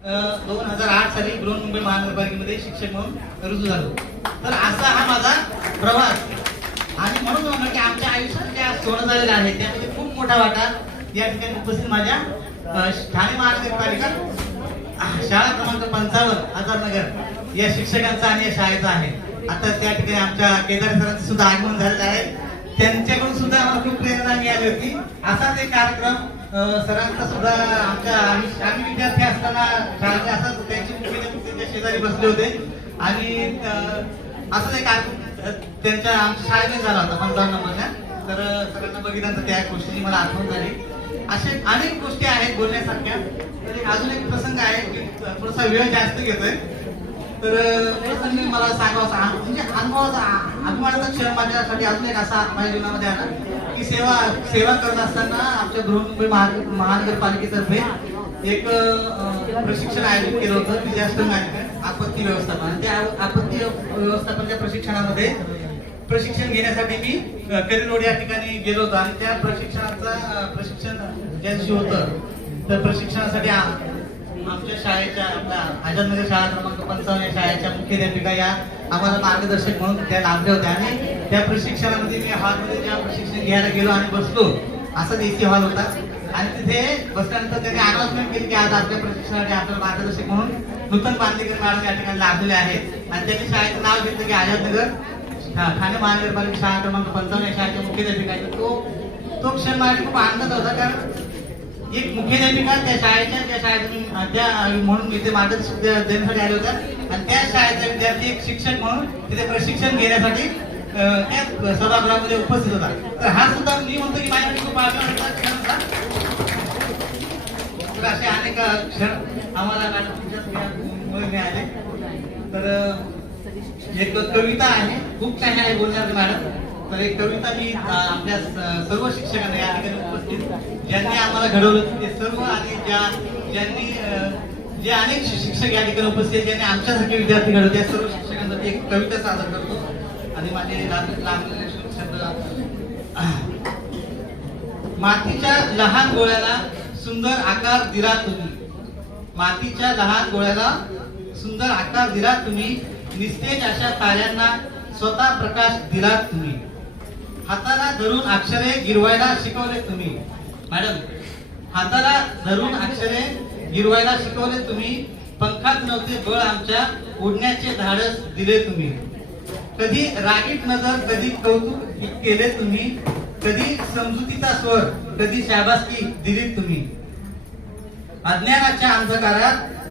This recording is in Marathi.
2008 साली बृहन्मुंबई महानगरपालिकेमध्ये शिक्षक म्हणून रुजू झालो. तर असा हा माझा प्रवास आणि म्हणून म्हणलं की आमच्या आयुष्यात ज्या सोनं झालेलं आहे त्यामध्ये खूप मोठा वाटा या ठिकाणी उपस्थित माझ्या ठाणे महानगरपालिका शाळा क्रमांक 55 आझादनगर या शिक्षकांचा आणि या शाळेचा आहे. आता त्या ठिकाणी आमच्या केदार सरांचं सुद्धा आगमन झालेलं आहे. त्यांच्याकडून सुद्धा आम्हाला खूप प्रेरणा मिळाली होती. असाच एक कार्यक्रम सरांचा सुद्धा आम्ही विद्यार्थी असताना शाळेत असाच त्यांचे त्यांच्या शेजारी बसले होते आणि असंच एक कार्यक्रम त्यांच्या आमच्या शाळेने झाला होता 55 नंबरला. तर सरांना बघितल्यानंतर त्या गोष्टीची मला आठवण झाली. असे अनेक गोष्टी आहेत बोलण्यासारख्या. तर अजून एक प्रसंग आहे की थोडासा वेळ जास्त घेतोय. तर प्रसंग मला सांगावा म्हणजे अभिमानाचा क्षण माझ्यासाठी अजून एक असा माझ्या जीवनामध्ये आला की सेवा करत असताना आमच्या बृहन्मुंबई महानगरपालिकेतर्फे एक प्रशिक्षण आयोजित केलं होतं डिझास्टर मॅनेजमेंट आपत्ती व्यवस्थापन. त्या आपत्ती व्यवस्थापनाच्या प्रशिक्षणामध्ये प्रशिक्षण घेण्यासाठी मी करी रोड या ठिकाणी गेलो होतो आणि त्या प्रशिक्षण ज्या दिवशी होतं तर प्रशिक्षणासाठी आमच्या शाळेच्या आपल्या आझादनगर शाळा क्रमांक 55 या शाळेच्या मुख्याध्यापिका या आम्हाला मार्गदर्शक म्हणून त्या लाभल्या होत्या आणि त्या प्रशिक्षणामध्ये मी हॉलमध्ये जेव्हा प्रशिक्षण घ्यायला गेलो आणि बसलो असाच एसी हॉल होता आणि तिथे बसल्यानंतर त्यांनी अनाउन्समेंट केली की आज आपल्या प्रशिक्षणासाठी आपल्याला मार्गदर्शक म्हणून नूतन बांदेकर मॅडम या ठिकाणी लाभलेले आहेत आणि त्यांनी शाळेचं नाव घेतलं की आझादनगर ठाणे महानगरपालिका शाळा क्रमांक 55 या शाळेच्या मुख्याध्यापिका. तो क्षण माझ्या खूप आनंद होता कारण एक मुख्याध्यापिका त्या शाळेच्या म्हणून इथे मार्गदर्शक देण्यासाठी आले होत्या आणि त्या शाळेचा विद्यार्थी एक शिक्षक म्हणून तिथे प्रशिक्षण घेण्यासाठी त्या सभागृहामध्ये उपस्थित होता. तर हा सुद्धा मी म्हणतो की माझ्यासाठी खूप आनंदाचा क्षण होता. तर असे अनेक क्षण आम्हाला तुमच्यामुळे मिळाले. तर एक कविता आहे, खूप काही आहे बोलणार मॅडम. तर एक कविता मी आपल्या सर्व शिक्षकांना या ठिकाणी उपस्थित ज्यांनी आम्हाला घडवलं ते सर्व आणि ज्यांनी जे अनेक शिक्षक या ठिकाणी उपस्थित ज्यांनी आमच्यासारखे विद्यार्थी घडवले त्या सर्व शिक्षकांसाठी एक कविता सादर करतो आणि माझे लागलेले शब्द. मातीच्या लहान गोळ्याला सुंदर आकार दिला तुम्ही. मातीच्या लहान गोळ्याला सुंदर आकार दिला तुम्ही. निस्तेज अशा ताऱ्यांना स्वतः प्रकाश दिला तुम्ही. हाताला धरून अक्षरे गिरवायला शिकवले तुम्ही. मॅडम, हाताला धरून अक्षरे गिरवायला शिकवले तुम्ही. पंखात नव्हते बळ आमच्या उडण्याचे धाडस दिले तुम्ही. कधी रागीट नजर कधी कौतुक केले तुम्ही. कधी समजुतीचा स्वर कधी शाबासकी दिली तुम्ही. अज्ञानाच्या अंधकारात